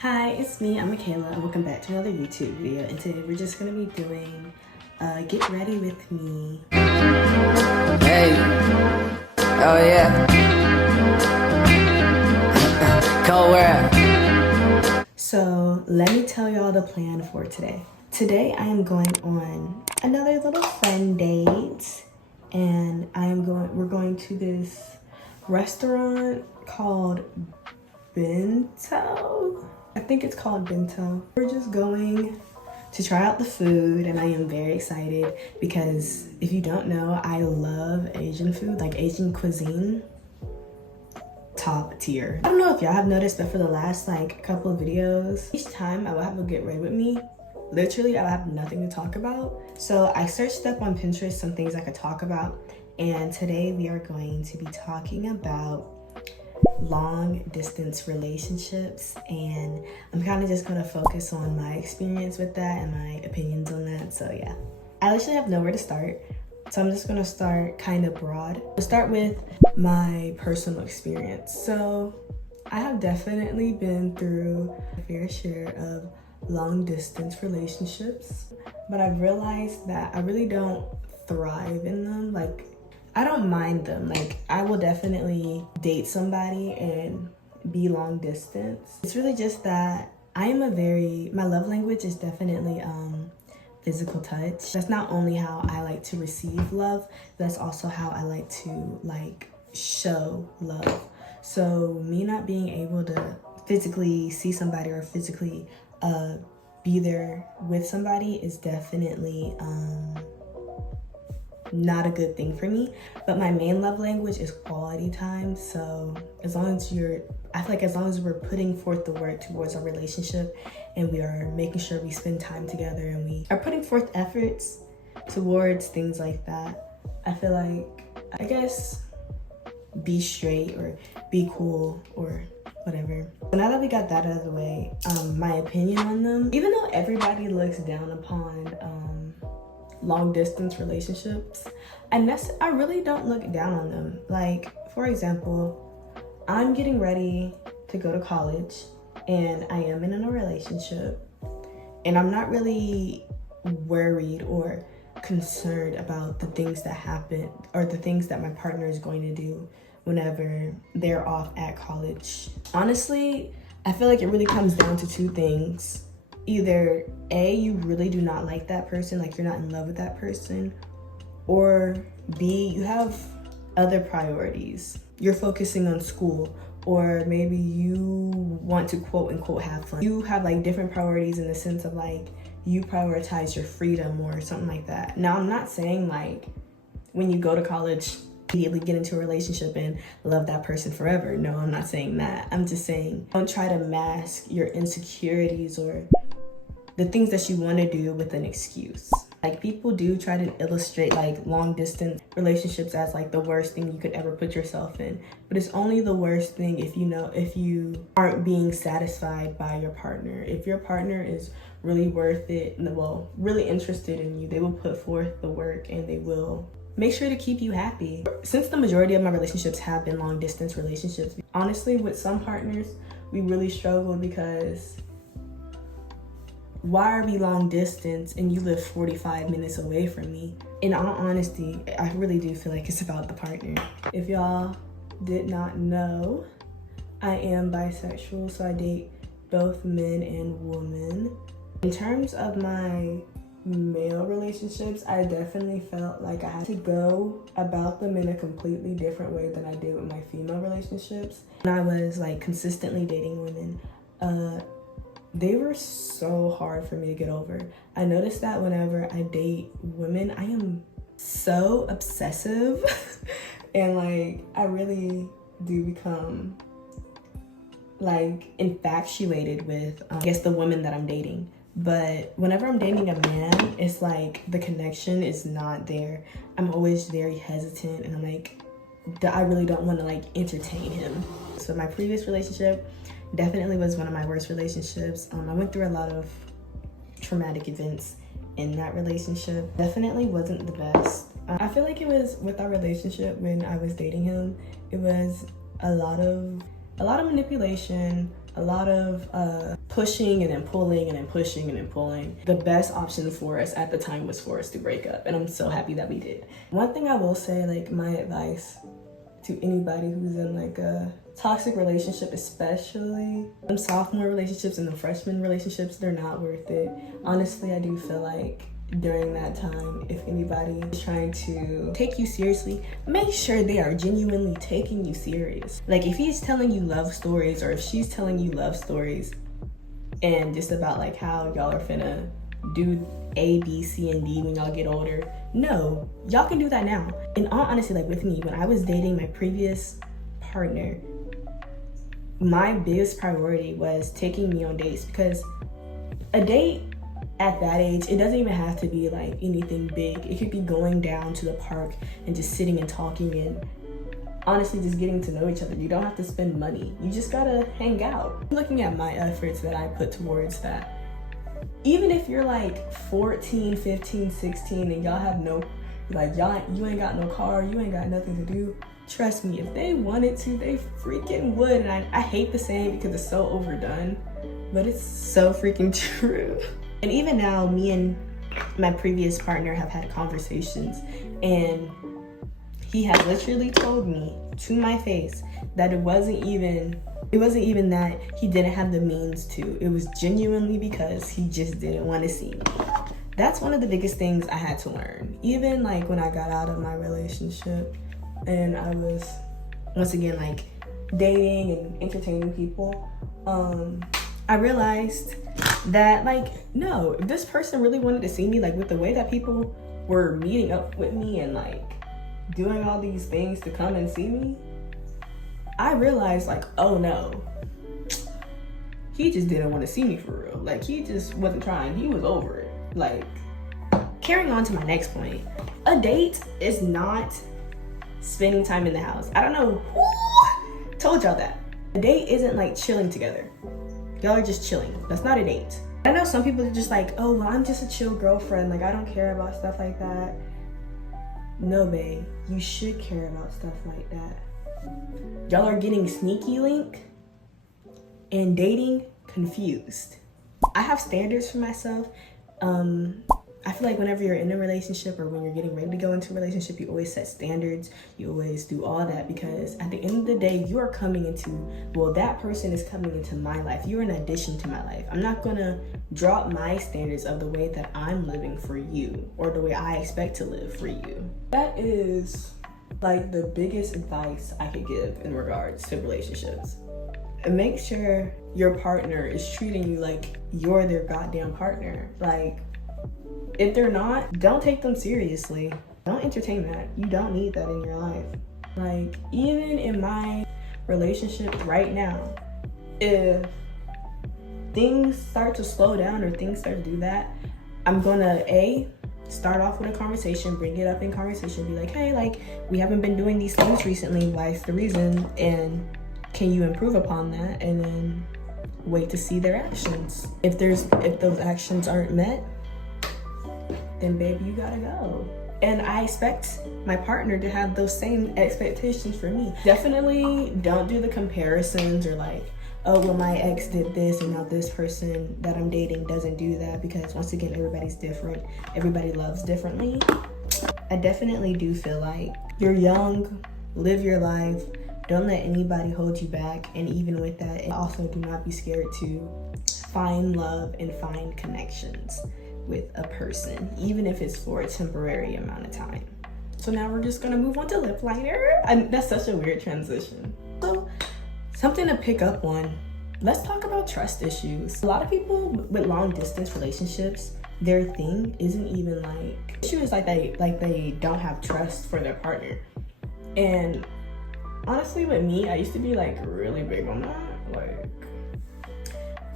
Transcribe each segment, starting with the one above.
Hi, it's me, I'm Makayla, and welcome back to another YouTube video. And today we're just gonna be doing Get Ready With Me. Hey, oh yeah. Cold world. So let me tell y'all the plan for today. Today I am going on another little fun date, and we're going to this restaurant called Bento. I think it's called Bento. We're just going to try out the food, and I am very excited because if you don't know, I love Asian food, like Asian cuisine. Top tier. I don't know if y'all have noticed, but for the last couple of videos, each time I will have a Get Ready With Me, literally I will have nothing to talk about. So I searched up on Pinterest some things I could talk about, and today we are going to be talking about long distance relationships, and I'm kind of just going to focus on my experience with that and my opinions on that. So yeah, I literally have nowhere to start, so I'm just going to start kind of broad. I'll start with my personal experience. So I have definitely been through a fair share of long distance relationships, but I've realized that I really don't thrive in them. I don't mind them. I will definitely date somebody and be long distance. It's really just that my love language is definitely physical touch. That's not only how I like to receive love, that's also how I like to show love. So me not being able to physically see somebody or physically be there with somebody is definitely not a good thing for me. But my main love language is quality time. So I feel like as long as we're putting forth the work towards our relationship and we are making sure we spend time together and we are putting forth efforts towards things like that, I feel like, I guess, be straight or be cool or whatever. So now that we got that out of the way, my opinion on them, even though everybody looks down upon long distance relationships, I really don't look down on them. For example, I'm getting ready to go to college and I am in a relationship, and I'm not really worried or concerned about the things that happen or the things that my partner is going to do whenever they're off at college. Honestly, I feel like it really comes down to two things. Either A, you really do not like that person, you're not in love with that person, or B, you have other priorities. You're focusing on school, or maybe you want to quote unquote have fun. You have different priorities in the sense of you prioritize your freedom or something like that. Now, I'm not saying when you go to college, immediately get into a relationship and love that person forever. No, I'm not saying that. I'm just saying don't try to mask your insecurities or the things that you want to do with an excuse. People do try to illustrate long distance relationships as the worst thing you could ever put yourself in, but it's only the worst thing if you aren't being satisfied by your partner. If your partner is really worth it, really interested in you, they will put forth the work and they will make sure to keep you happy. Since the majority of my relationships have been long distance relationships, honestly, with some partners, we really struggle because why are we long distance and you live 45 minutes away from me? In all honesty, I really do feel like it's about the partner. If y'all did not know, I am bisexual, so I date both men and women. In terms of my male relationships, I definitely felt like I had to go about them in a completely different way than I did with my female relationships. When I was consistently dating women, they were so hard for me to get over. I noticed that whenever I date women, I am so obsessive and I really do become infatuated with the women that I'm dating. But whenever I'm dating a man, it's the connection is not there. I'm always very hesitant, and I really don't want to entertain him. So my previous relationship definitely was one of my worst relationships. I went through a lot of traumatic events in that relationship. Definitely wasn't the best. I feel like it was with our relationship when I was dating him, it was a lot of manipulation, a a lot of pushing and then pulling and then pushing and then pulling. The best option for us at the time was for us to break up, and I'm so happy that we did. One thing I will say, like my advice to anybody who's in like a toxic relationship, especially them sophomore relationships and the freshman relationships, they're not worth it. Honestly, I do feel like during that time, if anybody is trying to take you seriously, make sure they are genuinely taking you serious. Like if he's telling you love stories, or if she's telling you love stories and just about like how y'all are finna do A, B, C, and D when y'all get older, no, y'all can do that now. In all honesty, like with me, when I was dating my previous partner, my biggest priority was taking me on dates, because a date at that age, it doesn't even have to be like anything big. It could be going down to the park and just sitting and talking and honestly just getting to know each other. You don't have to spend money. You just gotta hang out. Looking at my efforts that I put towards that, even if you're like 14, 15, 16 and y'all have no, like you ain't got no car, you ain't got nothing to do, trust me, if they wanted to, they freaking would. And I hate the saying because it's so overdone, but it's so freaking true. And even now, me and my previous partner have had conversations, and he has literally told me to my face that it wasn't even that he didn't have the means to. It was genuinely because he just didn't want to see me. That's one of the biggest things I had to learn. Even like when I got out of my relationship and I was once again like dating and entertaining people, I realized that like, no, if this person really wanted to see me, like with the way that people were meeting up with me and like doing all these things to come and see me, I realized like, oh no, he just didn't want to see me for real. Like he just wasn't trying, he was over it. Like, carrying on to my next point, a date is not spending time in the house. I don't know who told y'all that. A date isn't like chilling together. Y'all are just chilling. That's not a date. I know some people are just like, oh, well, I'm just a chill girlfriend. Like, I don't care about stuff like that. No, babe. You should care about stuff like that. Y'all are getting sneaky link and dating confused. I have standards for myself. I feel like whenever you're in a relationship or when you're getting ready to go into a relationship, you always set standards. You always do all that because at the end of the day, you are coming into, well, that person is coming into my life. You're an addition to my life. I'm not gonna drop my standards of the way that I'm living for you or the way I expect to live for you. That is like the biggest advice I could give in regards to relationships. And make sure your partner is treating you like you're their goddamn partner. Like, if they're not, don't take them seriously. Don't entertain that. You don't need that in your life. Like, even in my relationship right now, if things start to slow down or things start to do that, I'm gonna start off with a conversation, bring it up in conversation, be like, hey, like, we haven't been doing these things recently. Why's the reason? And can you improve upon that? And then wait to see their actions. If those actions aren't met, then baby, you gotta go. And I expect my partner to have those same expectations for me. Definitely don't do the comparisons or like, oh, well, my ex did this and now this person that I'm dating doesn't do that, because once again, everybody's different. Everybody loves differently. I definitely do feel like you're young, live your life, don't let anybody hold you back. And even with that, also do not be scared to find love and find connections with a person, even if it's for a temporary amount of time. So now we're just gonna move on to lip liner. And that's such a weird transition. So something to pick up on, let's talk about trust issues. A lot of people with long distance relationships, their thing isn't even like, issue is like they don't have trust for their partner. And honestly with me, I used to be like really big on that. Like,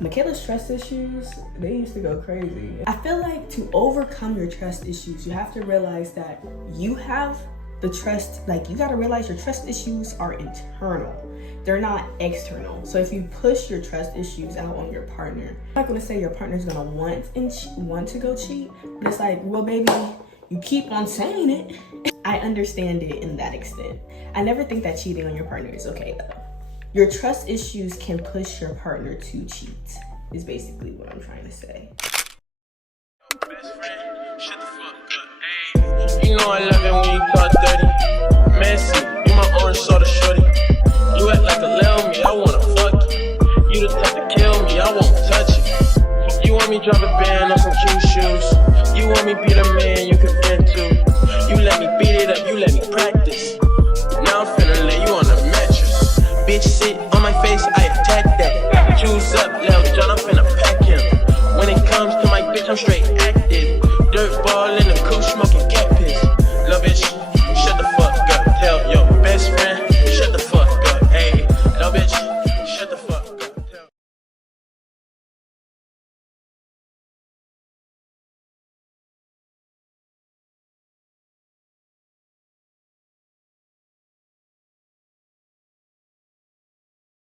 Makayla's trust issues, they used to go crazy. I feel like to overcome your trust issues, you have to realize that you have the trust, like you gotta realize your trust issues are internal. They're not external. So if you push your trust issues out on your partner, I'm not gonna say your partner's gonna want to go cheat, but it's like, well, baby, you keep on saying it. I understand it in that extent. I never think that cheating on your partner is okay though. Your trust issues can push your partner to cheat, is basically what I'm trying to say. You know I love it when you talk dirty. Messy, you my orange soda shorty. You act like a little me, I wanna fuck you. You the type to kill me, I won't touch you. You want me drop a band on some cute shoes. You want me be the man you can vent to. You let me beat it up, you